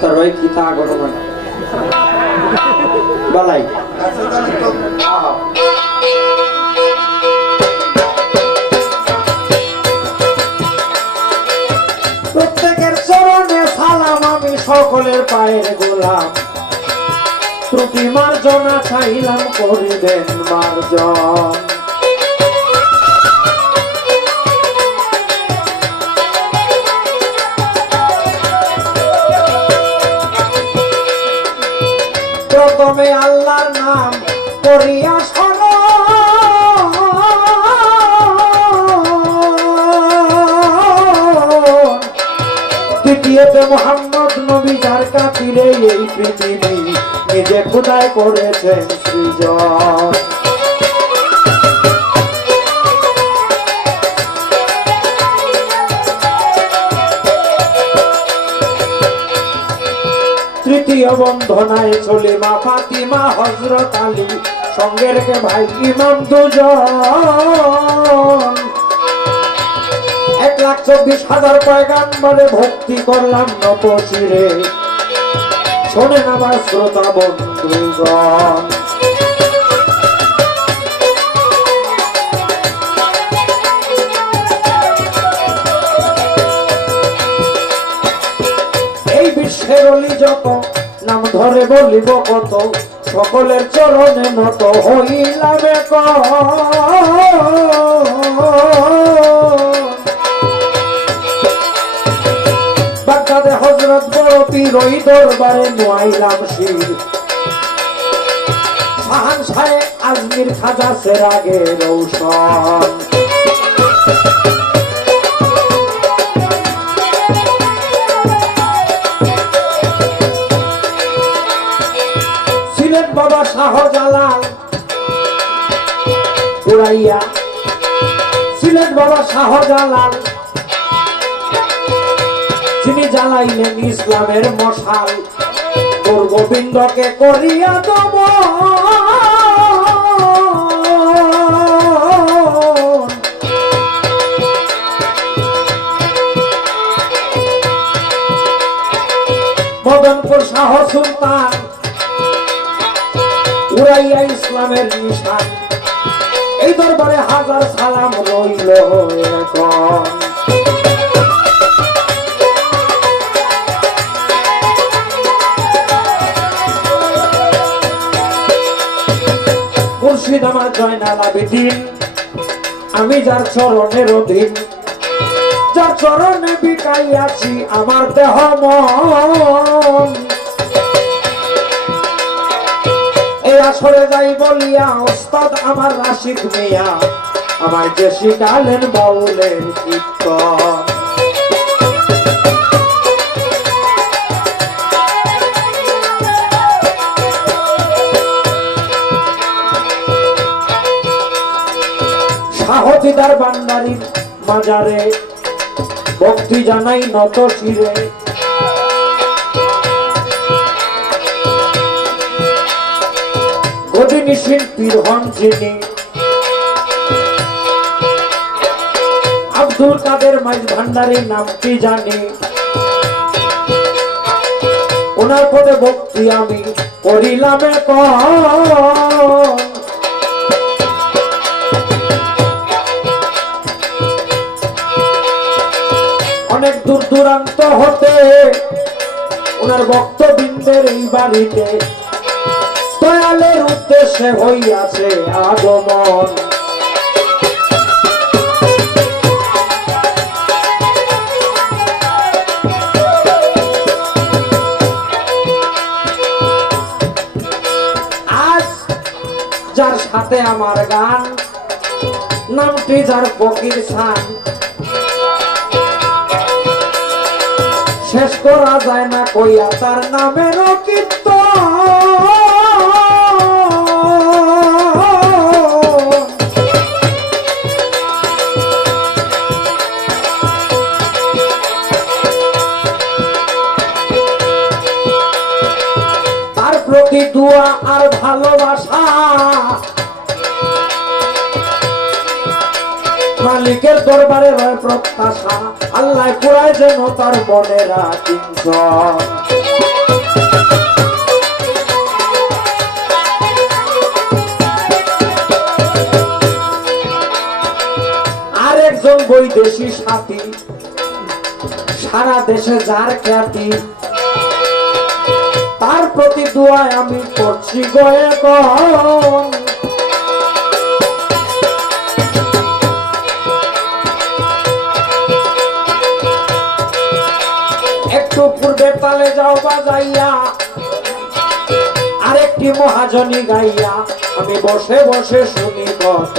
তার ওই কিতা আগর মানে বালাই প্রত্যেকের চরণে সালাম আমি সকলের পায়ের গোলাম ত্রুটি মার্জনা চাইলাম করিবেন মার্জন প্রথমে আল্লাহর নাম করিয়া স্মরণ দ্বিতীয়তে মুহাম্মদ নবী যার খাতিরে এই পৃথিবী নিজে খোদাই করেছেন সৃজন তৃতীয় বন্ধনায় চলে মা ফাতিমা হযরত আলী সঙ্গে রেখে ভাই ইমাম দুজন 1,24,000 পয়গাম্বরে ভক্তি করলাম নতশিরে শোনেন আমার শ্রোতা বন্ধুগণ এই বিশ্বের অলি যত নাম ধরে বলিব কত সকলের চরণে নত হইলাম এক বাগদাদে হযরত বড় পীর ওই দরবারে নুয়াইলাম শির শাহানশাহ আজমির খাজা সেরাগে রৌশন ছিলেন বাবা শাহজালাল উড়াইয়া ছিলেন বাবা শাহজালাল তিনি জ্বালাইলেন ইসলামের মশাল গোবিন্দকে করিয়া দমন মদনপুর শাহ সুলতান উড়াইয়া ইসলামের নিশান এই দরবারে হাজার সালাম রইল এখন মুর্শিদ আমার জয়নাল আবেদিন আমি যার চরণের অধীন যার চরণে বিকাইয়াছি আমার দেহ মন এই আসরে যাই বলিয়া ওস্তাদ আমার রাশিদ মিয়া আমায় যে শিখালেন বাউলের কীর্তন শাহদিদার বান্দারির মাজারে ভক্তি জানাই নত শিরে গদিনী শিল্পীর হন যিনি আব্দুল কাদের মাইজ ভান্ডারীর নামটি জানি ওনার পদে ভক্তি আমি করিলাম এখন অনেক দূর দূরান্ত হতে ওনার ভক্তবৃন্দের এই বাড়িতে দয়ালের উদ্দেশ্যে হইয়াছে আগমন আজ যার সাথে আমার গান নামটি যার ফকির শান শেষ করা যায় না কইয়া তার নামের কীর্তন তার প্রতি দোয়া আর ভালোবাসা মালিকের দরবারে রয় প্রত্যাশা আল্লাহ পুরায় যেন তার মনেরা কিঞ্চন বৈদেশি সাথী, সারা দেশে যার খ্যাতি, তার প্রতি দোয়ায় আমি করছি গো এখন। একটু পূর্বে তালে যাও বাজাইয়া, আরেকটি মহাজনী গাইয়া, আমি বসে বসে শুনি কত